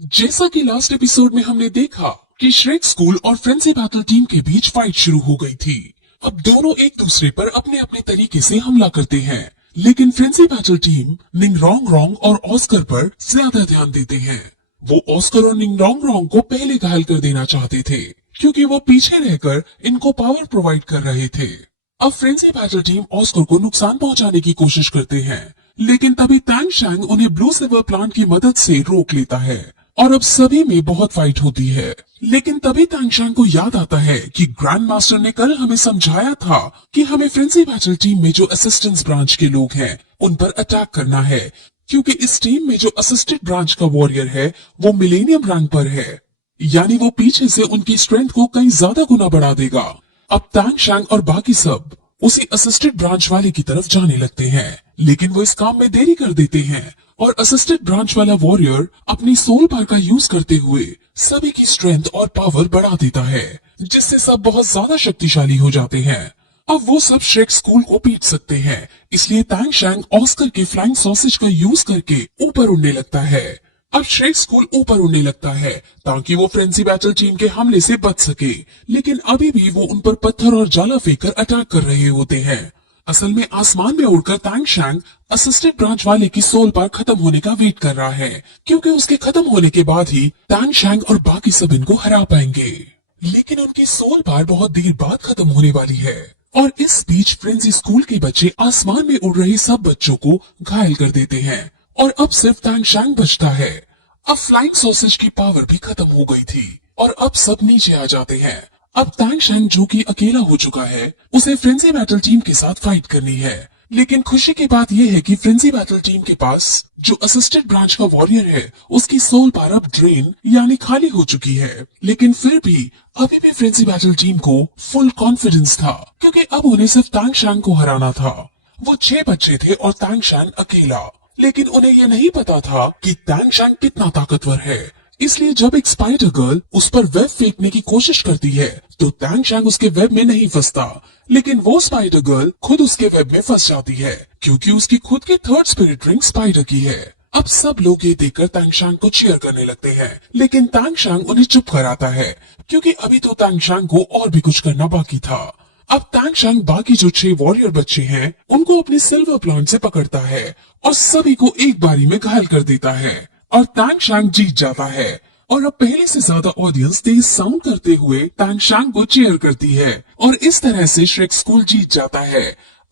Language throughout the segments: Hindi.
जैसा कि लास्ट एपिसोड में हमने देखा कि श्रेक स्कूल और फ्रेंजी बैटल टीम के बीच फाइट शुरू हो गई थी। अब दोनों एक दूसरे पर अपने अपने तरीके से हमला करते हैं, लेकिन फ्रेंजी बैटल टीम निंगरोंग रोंग और ऑस्कर पर ज्यादा ध्यान देते हैं। वो ऑस्कर और निंगरोंग रोंग को पहले घायल कर देना चाहते थे, क्योंकि वो पीछे रहकर इनको पावर प्रोवाइड कर रहे थे। अब फ्रेंजी बैटल टीम ऑस्कर को नुकसान पहुंचाने की कोशिश करते हैं, लेकिन तभी तांग शैंग उन्हें ब्लू सिल्वर प्लांट की मदद से रोक लेता है और अब सभी में बहुत फाइट होती है। लेकिन तभी तांग शैंग को याद आता है कि ग्रैंड मास्टर ने कल हमें समझाया था कि हमें फ्रेंजी बैटल टीम में जो असिस्टेंस ब्रांच के लोग हैं उन पर अटैक करना है, क्योंकि इस टीम में जो असिस्टेड ब्रांच का वॉरियर है वो मिलेनियम रैंक पर है, यानी वो पीछे से उनकी स्ट्रेंथ को कई ज्यादा गुना बढ़ा देगा। अब तांग शैंग और बाकी सब उसी असिस्टेड ब्रांच वाले की तरफ जाने लगते हैं, लेकिन वो इस काम में देरी कर देते हैं और असिस्टेड ब्रांच वाला वॉरियर अपनी सोल पावर का यूज करते हुए सभी की स्ट्रेंथ और पावर बढ़ा देता है, जिससे सब बहुत ज्यादा शक्तिशाली हो जाते हैं। अब वो सब श्रेक स्कूल को पीट सकते हैं, इसलिए तांग शैंग ऑस्कर के फ्लाइंग सॉसेज का यूज करके ऊपर उड़ने लगता है। अब श्रेक स्कूल ऊपर उड़ने लगता है ताकि वो फ्रेंजी बैटल टीम के हमले से बच सके, लेकिन अभी भी वो उन पर पत्थर और जाला फेंककर अटैक कर रहे होते हैं। असल में आसमान में उड़कर तांग शैंग असिस्टेड ब्रांच वाले की सोल पावर खत्म होने का वेट कर रहा है, क्योंकि उसके खत्म होने के बाद ही तांग शैंग और बाकी सब इनको हरा पाएंगे। लेकिन उनकी सोल पावर बहुत देर बाद खत्म होने वाली है और इस बीच फ्रेंजी स्कूल के बच्चे आसमान में उड़ रहे सब बच्चों को घायल कर देते हैं और अब सिर्फ तांग शैंग बचता है। अब फ्लाइंग सॉसेज की पावर भी खत्म हो गई थी और अब सब नीचे आ जाते हैं। अब तांग शैंग जो कि अकेला हो चुका है, उसे फ्रेंजी बैटल टीम के साथ फाइट करनी है। लेकिन खुशी की बात यह है कि फ्रेंजी बैटल टीम के पास जो असिस्टेड ब्रांच का वॉरियर है उसकी सोल पावर अब ड्रेन यानी खाली हो चुकी है। लेकिन फिर भी अभी भी फ्रेंजी बैटल टीम को फुल कॉन्फिडेंस था, क्योंकि अब उन्हें सिर्फ तांग शैंग को हराना था। वो 6 बच्चे थे और तांग शैंग अकेला, लेकिन उन्हें यह नहीं पता था कि तांग शैंग कितना ताकतवर है। इसलिए जब एक स्पाइडर गर्ल उस पर वेब फेंकने की कोशिश करती है तो तांग शैंग उसके वेब में नहीं फंसता, लेकिन वो स्पाइडर गर्ल खुद उसके वेब में फंस जाती है, क्योंकि उसकी खुद की थर्ड स्पिरिट रिंग स्पाइडर की है। अब सब लोग ये देखकर तांग शैंग को चीयर करने लगते हैं, लेकिन तांग शैंग उन्हें चुप कराता है, क्योंकि अभी तो तांग शैंग को और भी कुछ करना बाकी था। अब तांग शैंग बाकी जो 6 वॉरियर बच्चे हैं उनको अपनी सिल्वर प्लांट से पकड़ता है और सभी को एक बारी में घायल कर देता है और तांग शैंग जीत जाता है। और अब पहले से ज्यादा ऑडियंस तेज साउंड करते हुए तांग शैंग को चीयर करती है और इस तरह से श्रेक स्कूल जीत जाता है।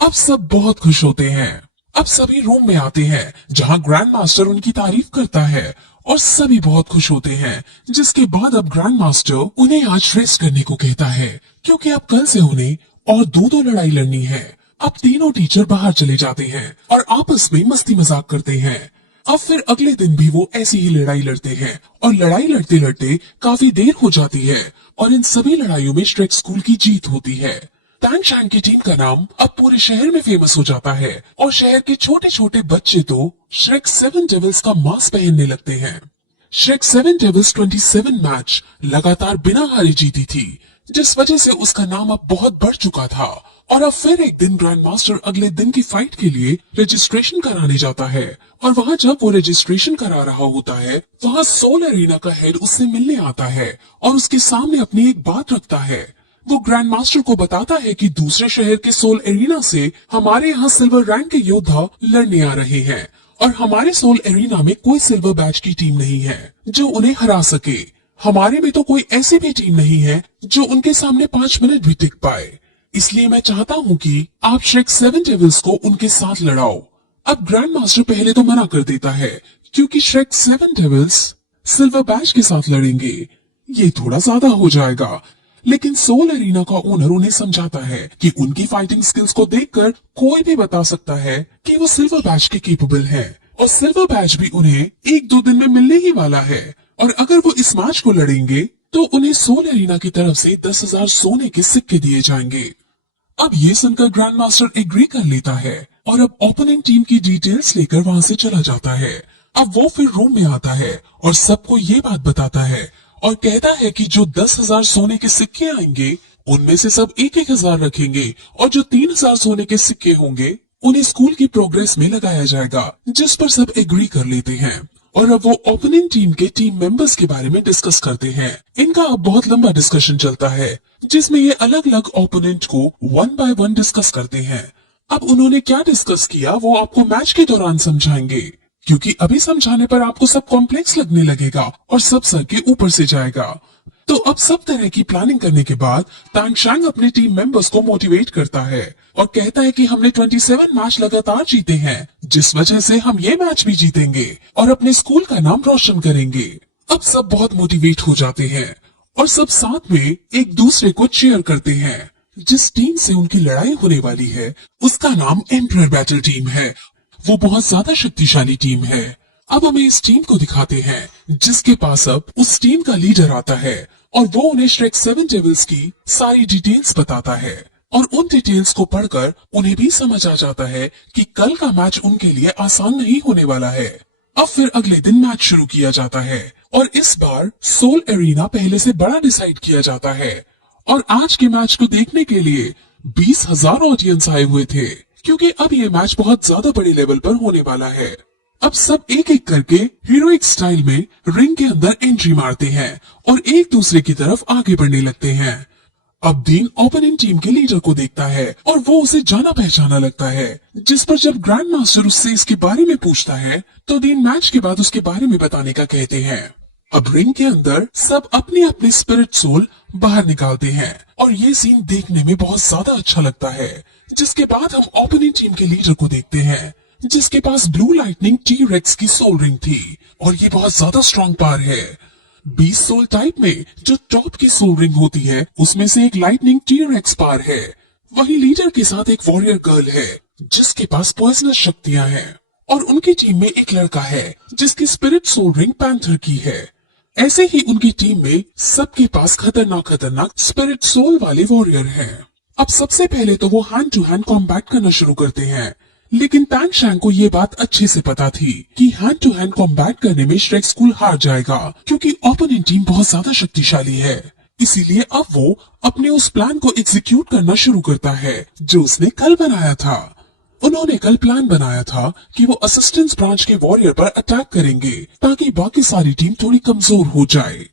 अब सब बहुत खुश होते हैं। अब सभी रूम में आते हैं जहां ग्रैंड मास्टर उनकी तारीफ करता है और सभी बहुत खुश होते हैं, जिसके बाद अब ग्रैंड मास्टर उन्हें आज रेस्ट करने को कहता है, क्योंकि अब कल से उन्हें और दो लड़ाई लड़नी है। अब तीनों टीचर बाहर चले जाते हैं और आपस में मस्ती मजाक करते हैं। अब फिर अगले दिन भी वो ऐसी ही लड़ाई लड़ते हैं और लड़ाई लड़ते लड़ते काफी देर हो जाती है और इन सभी लड़ाइयों में श्रेक स्कूल की जीत होती है। तांग शैंग की टीम का नाम अब पूरे शहर में फेमस हो जाता है और शहर के छोटे छोटे बच्चे तो श्रेक 7 डेविल्स का मास्क पहनने लगते हैं। श्रेक 7 डेविल्स 27 मैच लगातार बिना हारे जीती थी, जिस वजह से उसका नाम अब बहुत बढ़ चुका था। और अब फिर एक दिन ग्रैंड मास्टर अगले दिन की फाइट के लिए रजिस्ट्रेशन कराने जाता है और वहाँ जब वो रजिस्ट्रेशन करा रहा होता है वहाँ सोल एरिना का हेड उससे मिलने आता है और उसके सामने अपनी एक बात रखता है। वो ग्रैंड मास्टर को बताता है कि दूसरे शहर के सोल एरिना से हमारे यहाँ सिल्वर रैंक के योद्धा लड़ने आ रहे हैं और हमारे सोल एरिना में कोई सिल्वर बैच की टीम नहीं है जो उन्हें हरा सके। हमारे में तो कोई ऐसी भी टीम नहीं है जो उनके सामने 5 मिनट भी टिक पाए। इसलिए मैं चाहता हूँ कि आप श्रेक 7 डेविल्स को उनके साथ लड़ाओ। अब ग्रैंड मास्टर पहले तो मना कर देता है, क्योंकि श्रेक 7 डेविल्स सिल्वर बैच के साथ लड़ेंगे, ये थोड़ा ज्यादा हो जाएगा। लेकिन सोल एरिना का ओनर उन्हें समझाता है कि उनकी फाइटिंग स्किल्स को देखकर कोई भी बता सकता है कि वो सिल्वर बैच के केपेबल हैं और सिल्वर बैच भी उन्हें 1-2 दिन में मिलने ही वाला है। और अगर वो इस मैच को लड़ेंगे तो उन्हें सोल एरिना की तरफ से 10,000 सोने के सिक्के दिए जाएंगे। अब ये सुनकर ग्रैंड मास्टर एग्री कर लेता है और अब ओपनिंग टीम की डिटेल्स लेकर वहाँ से चला जाता है। अब वो फिर रूम में आता है और सबको ये बात बताता है और कहता है कि जो 10,000 सोने के सिक्के आएंगे उनमें से सब 1,000 रखेंगे और जो 3,000 सोने के सिक्के होंगे उन्हें स्कूल की प्रोग्रेस में लगाया जाएगा, जिस पर सब एग्री कर लेते हैं। और अब वो ओपोनेंट टीम के टीम मेंबर्स के बारे में डिस्कस करते हैं। इनका अब बहुत लंबा डिस्कशन चलता है जिसमें ये अलग अलग ओपोनेंट को वन बाय वन डिस्कस करते हैं। अब उन्होंने क्या डिस्कस किया वो आपको मैच के दौरान समझाएंगे, क्योंकि अभी समझाने पर आपको सब कॉम्प्लेक्स लगने लगेगा और सब सर के ऊपर से जाएगा। तो अब सब तरह की प्लानिंग करने के बाद तांग शैंग अपने टीम मेंबर्स को मोटिवेट करता है और कहता है कि हमने 27 मैच लगातार जीते हैं, जिस वजह से हम ये मैच भी जीतेंगे और अपने स्कूल का नाम रोशन करेंगे। अब सब बहुत मोटिवेट हो जाते हैं और सब साथ में एक दूसरे को चीयर करते हैं। जिस टीम से उनकी लड़ाई होने वाली है उसका नाम एम्परर बैटल टीम है। वो बहुत ज्यादा शक्तिशाली टीम है। अब हमें इस टीम को दिखाते हैं जिसके पास अब उस टीम का लीडर आता है और वो उन्हें श्रेक 7 डेविल्स की सारी डिटेल्स बताता है और उन डिटेल्स को पढ़कर उन्हें भी समझ आ जाता है कि कल का मैच उनके लिए आसान नहीं होने वाला है। अब फिर अगले दिन मैच शुरू किया जाता है और इस बार सोल एरिना पहले से बड़ा डिसाइड किया जाता है और आज के मैच को देखने के लिए 20,000 ऑडियंस आए हुए थे, क्योंकि अब ये मैच बहुत ज्यादा बड़े लेवल पर होने वाला है। अब सब एक एक करके हीरोइक स्टाइल में रिंग के अंदर एंट्री मारते हैं और एक दूसरे की तरफ आगे बढ़ने लगते हैं। अब दीन ओपोनेंट टीम के लीडर को देखता है और वो उसे जाना पहचाना लगता है, जिस पर जब ग्रैंड मास्टर उससे इसके बारे में पूछता है तो दीन मैच के बाद उसके बारे में बताने का कहते हैं। अब रिंग के अंदर सब अपने अपने स्पिरिट सोल बाहर निकालते हैं और ये सीन देखने में बहुत ज्यादा अच्छा लगता है। जिसके बाद हम ओपोनेंट टीम के लीडर को देखते हैं जिसके पास ब्लू लाइटनिंग टी रेक्स की सोल रिंग थी और ये बहुत ज्यादा स्ट्रॉन्ग पावर है। 20 सोल टाइप में जो टॉप की सोल रिंग होती है उसमें से एक लाइटनिंग टी रेक्स पावर है। वही लीडर के साथ एक वॉरियर गर्ल है जिसके पास पॉइजनस शक्तियां हैं और उनकी टीम में एक लड़का है जिसकी स्पिरिट सोल रिंग पैंथर की है। ऐसे ही उनकी टीम में सबके पास खतरनाक स्पिरिट सोल वाले वॉरियर हैं। अब सबसे पहले तो वो हैंड टू हैंड कॉम्बैट करना शुरू करते हैं, लेकिन तांग शैंग को ये बात अच्छे से पता थी कि हैंड टू हैंड कॉम्बैट करने में श्रेक स्कूल हार जाएगा, क्योंकि ओपोनेंट टीम बहुत ज्यादा शक्तिशाली है। इसीलिए अब वो अपने उस प्लान को एग्जीक्यूट करना शुरू करता है जो उसने कल बनाया था। उन्होंने कल प्लान बनाया था कि वो असिस्टेंस ब्रांच के वॉरियर पर अटैक करेंगे ताकि बाकी सारी टीम थोड़ी कमजोर हो जाए।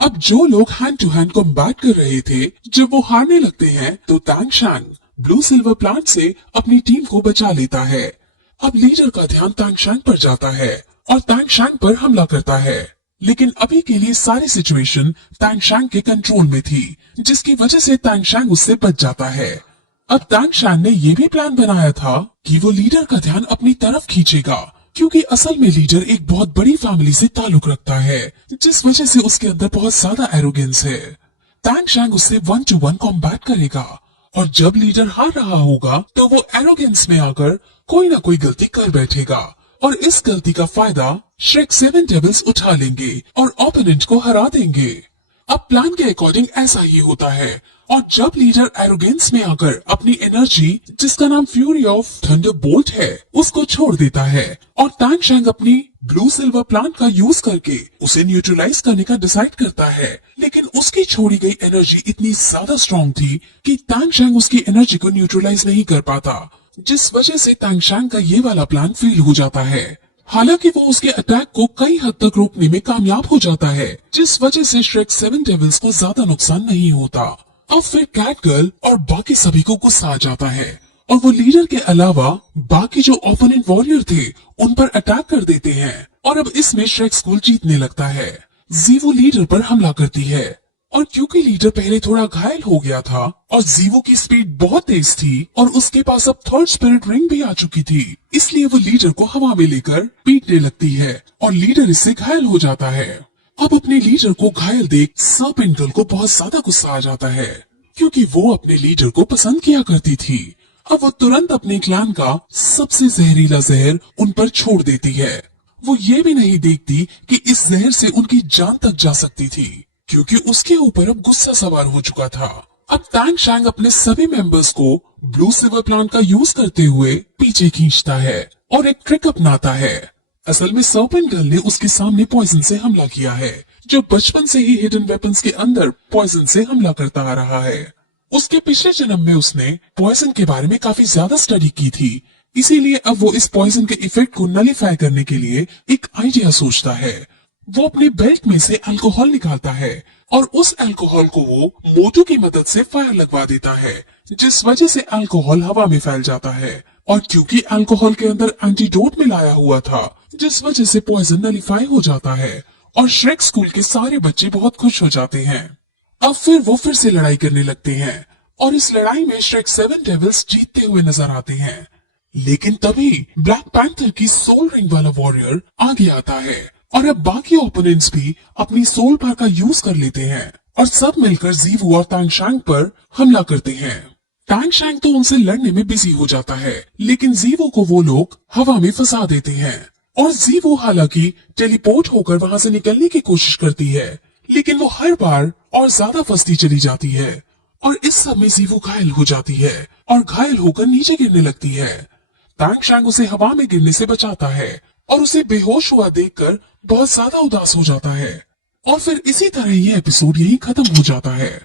अब जो लोग हैंड टू हैंड कॉम्बैट कर रहे थे जब वो हारने लगते हैं तो तांग शैंग ब्लू सिल्वर प्लांट से अपनी टीम को बचा लेता है। अब लीडर का ध्यान तांग शैंग पर जाता है और तांग शैंग पर हमला करता है, लेकिन अभी के लिए सारी सिचुएशन तांग शैंग के कंट्रोल में थी, जिसकी वजह से तांग शैंग उससे बच जाता है। अब तांग शैंग ने ये भी प्लान बनाया था कि वो लीडर का ध्यान अपनी तरफ खींचेगा, क्योंकि असल में लीडर एक बहुत बड़ी फैमिली से ताल्लुक रखता है, जिस वजह से उसके अंदर बहुत ज्यादा एरोगेंस है। तांग शैंग उससे 1 to 1 कॉम्बैट करेगा और जब लीडर हार रहा होगा तो वो एरोगेंस में आकर कोई ना कोई गलती कर बैठेगा और इस गलती का फायदा श्रेक 7 डेविल्स उठा लेंगे और ओपोनेंट को हरा देंगे। अब प्लान के अकॉर्डिंग ऐसा ही होता है और जब लीडर एरोगेंस में आकर अपनी एनर्जी, जिसका नाम फ्यूरी ऑफ थंडरबोल्ट है, उसको छोड़ देता है और तांग शैंग अपनी ब्लू सिल्वर प्लांट का यूज करके उसे न्यूट्रलाइज करने का डिसाइड करता है, लेकिन उसकी छोड़ी गई एनर्जी इतनी ज्यादा स्ट्रॉन्ग थी कि तांग शैंग उसकी एनर्जी को न्यूट्रलाइज नहीं कर पाता, जिस वजह से तांग शैंग का ये वाला प्लान फेल हो जाता है। हालांकि वो उसके अटैक को कई हद तक रोकने में कामयाब हो जाता है, जिस वजह से श्रेक 7 डेविल्स को ज्यादा नुकसान नहीं होता। अब फिर कैट गर्ल और बाकी सभी को गुस्सा आ जाता है और वो लीडर के अलावा बाकी जो ओपोनेंट वॉरियर थे उन पर अटैक कर देते हैं और अब इसमें श्रेक स्कूल जीतने लगता है। जीवो लीडर पर हमला करती है और क्योंकि लीडर पहले थोड़ा घायल हो गया था और जीवो की स्पीड बहुत तेज थी और उसके पास अब थर्ड स्पिरिट रिंग भी आ चुकी थी, इसलिए वो लीडर को हवा में लेकर पीटने लगती है और लीडर इससे घायल हो जाता है। अब अपने लीडर को घायल देख सर्पेंट गर्ल को बहुत ज्यादा गुस्सा आ जाता है, क्योंकि वो अपने लीडर को पसंद किया करती थी। अब वो तुरंत अपने क्लैन का सबसे जहरीला जहर उन पर छोड़ देती है। वो ये भी नहीं देखती कि इस जहर से उनकी जान तक जा सकती थी, क्योंकि उसके ऊपर अब गुस्सा सवार हो चुका था। अब तांग शैंग अपने सभी मेंबर्स को ब्लू सिल्वर प्लांट का यूज करते हुए पीछे खींचता है और एक ट्रिक अपनाता है। असल में सर्पेंट गर्ल ने उसके सामने पॉइजन से हमला किया है, जो बचपन से ही हिडन वेपन्स के अंदर पॉइजन से हमला करता आ रहा है। उसके पिछले जन्म में उसने पॉइजन के बारे में काफी ज्यादा स्टडी की थी, इसीलिए अब वो इस पॉइजन के इफेक्ट को नलीफाई करने के लिए एक आइडिया सोचता है। वो अपने बेल्ट में से अल्कोहल निकालता है और उस अल्कोहल को वो मोटू की मदद से फायर लगवा देता है, जिस वजह से अल्कोहल हवा में फैल जाता है। और क्योंकि अल्कोहल के अंदर एंटीडोट मिलाया हुआ था, जिस वजह से पॉइजन नलीफाई हो जाता है और श्रेक स्कूल के सारे बच्चे बहुत खुश हो जाते हैं। अब फिर वो फिर से लड़ाई करने लगते हैं और इस लड़ाई में श्रेक 7 डेविल्स जीतते हुए नजर आते हैं। लेकिन तभी ब्लैक पैंथर की सोल रिंग वाला वॉरियर आगे आता है और अब बाकी ओपोनेंट्स भी अपनी सोल पावर का यूज कर लेते हैं और सब मिलकर जीवू और तांगशांग पर हमला करते हैं। तांगशांग तो उनसे लड़ने में बिजी हो जाता है, लेकिन जीवू को वो लोग हवा में फंसा देते हैं और जीवू हालांकि टेलीपोर्ट होकर वहां से निकलने की कोशिश करती है, लेकिन वो हर बार और ज्यादा फंसती चली जाती है और इस सब में जीवू घायल हो जाती है और घायल होकर नीचे गिरने लगती है। तांगशांग उसे हवा में गिरने से बचाता है और उसे बेहोश हुआ देखकर बहुत ज्यादा उदास हो जाता है और फिर इसी तरह ये एपिसोड यही खत्म हो जाता है।